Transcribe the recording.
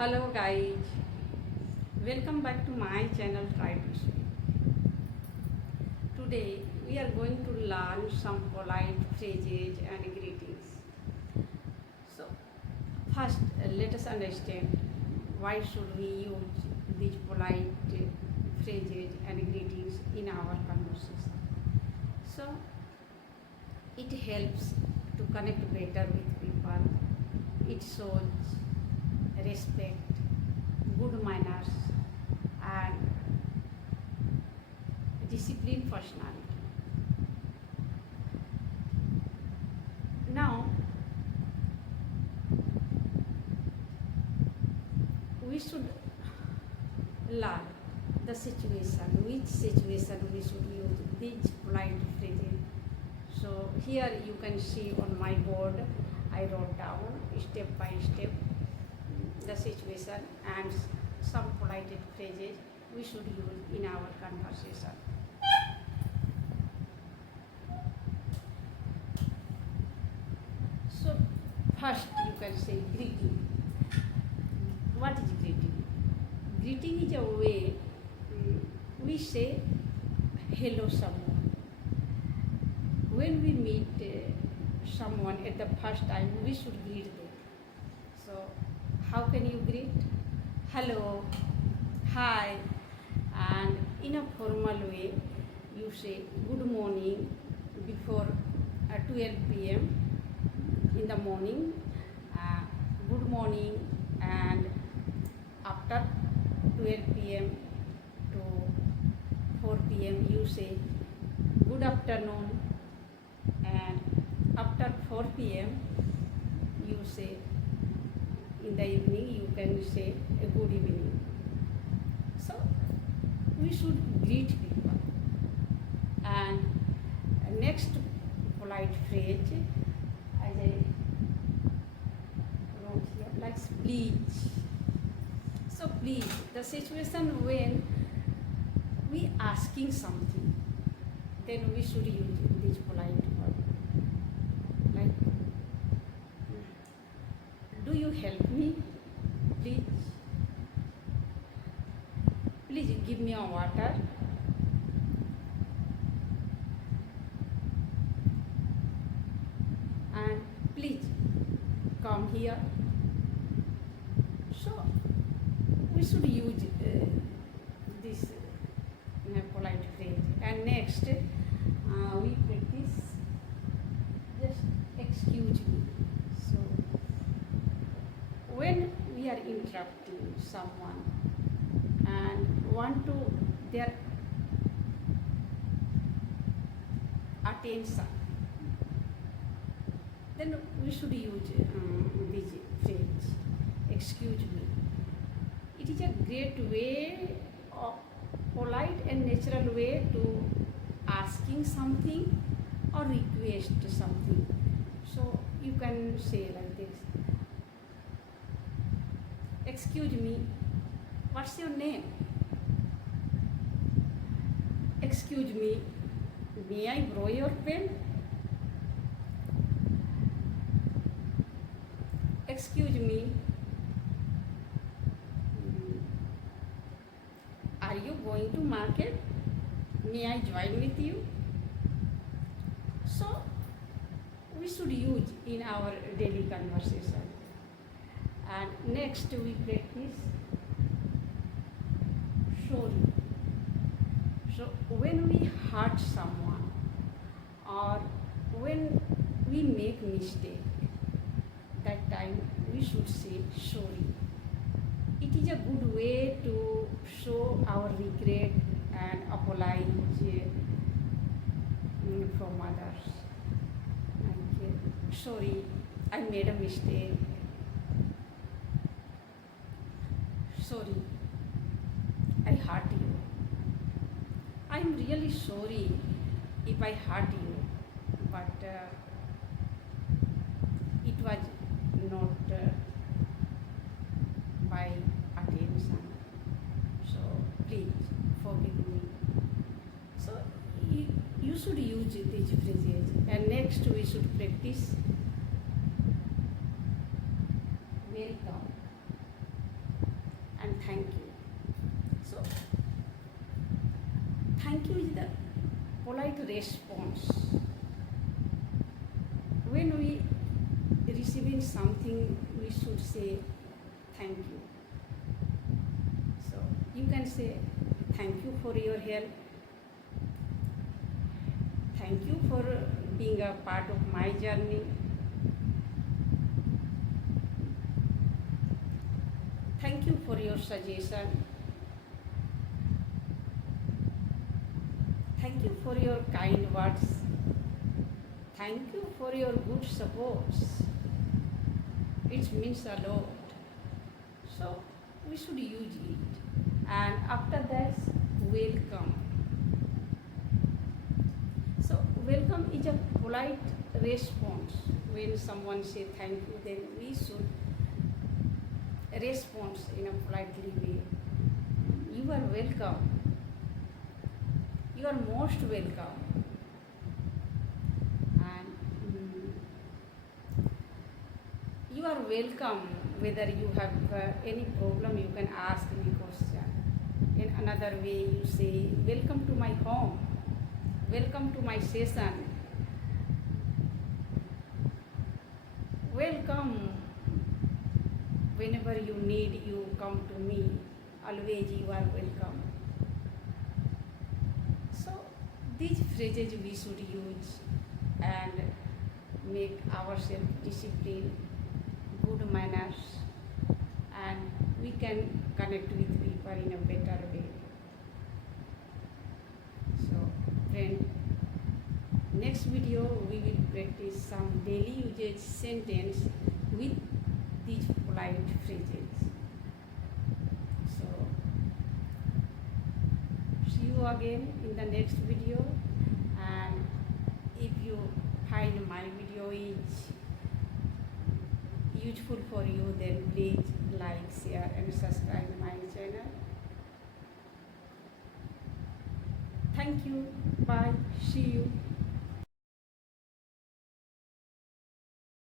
Hello guys, welcome back to my channel Try to Speak. Today we are going to learn some polite phrases and greetings. So first let us understand why should we use these polite phrases and greetings in our conversation. So it helps to connect better with people. It shows respect, good manners, and disciplined personality. Now, we should learn the situation, which situation we should use these polite phrases. So here you can see on my board, I wrote down step by step the situation and some polite phrases we should use in our conversation. So first you can say greeting. What is greeting? Greeting is a way we say hello someone. When we meet someone at the first time, we should greet them. So how can you greet? Hello, hi, and in a formal way you say good morning before 12 p.m. in the morning, good morning, and after 12 p.m. to 4 p.m. you say good afternoon, and after 4 p.m. you say in the evening you can say a good evening. So we should greet people. And next polite phrase, as I wrote here, like please. So please, the situation when we asking something, then we should use this polite word. Like, do you help me? Please. Please give me a water. And please come here. So we should use this polite phrase. And next, we practice just excuse me. So when we are interrupting someone and want to their attention, then we should use this phrase, excuse me. It is a great way, of polite and natural way to asking something or request something. So you can say like this, excuse me, what's your name? Excuse me, may I borrow your pen? Excuse me, are you going to market? May I join with you? So we should use in our daily conversation. And next we practice sorry. So when we hurt someone or when we make mistake, that time we should say sorry. It is a good way to show our regret and apologize from others. Like, sorry, I made a mistake. Sorry, I hurt you. I am really sorry if I hurt you, but it was not by attention. So please forgive me. So you should use these phrases. And next we should practice welcome. thank you. So thank you is the polite response. When we receiving something, we should say thank you. So you can say thank you for your help. Thank you for being a part of my journey. Thank you for your suggestion. Thank you for your kind words. Thank you for your good supports. It means a lot. So we should use it. And after that, welcome. So welcome is a polite response. When someone say thank you, then we should respond in a politely way. You are welcome. You are most welcome. And you are welcome. Whether you have any problem, you can ask me question. In another way, you say, welcome to my home. Welcome to my session. Welcome. Whenever you need, you come to me. Always you are welcome. So these phrases we should use and make ourselves disciplined, good manners, and we can connect with people in a better way. So friend, next video we will practice some daily usage sentence with these polite phrases. So see you again in the next video, and if you find my video is useful for you, then please like, share and subscribe my channel. Thank you. Bye. See you.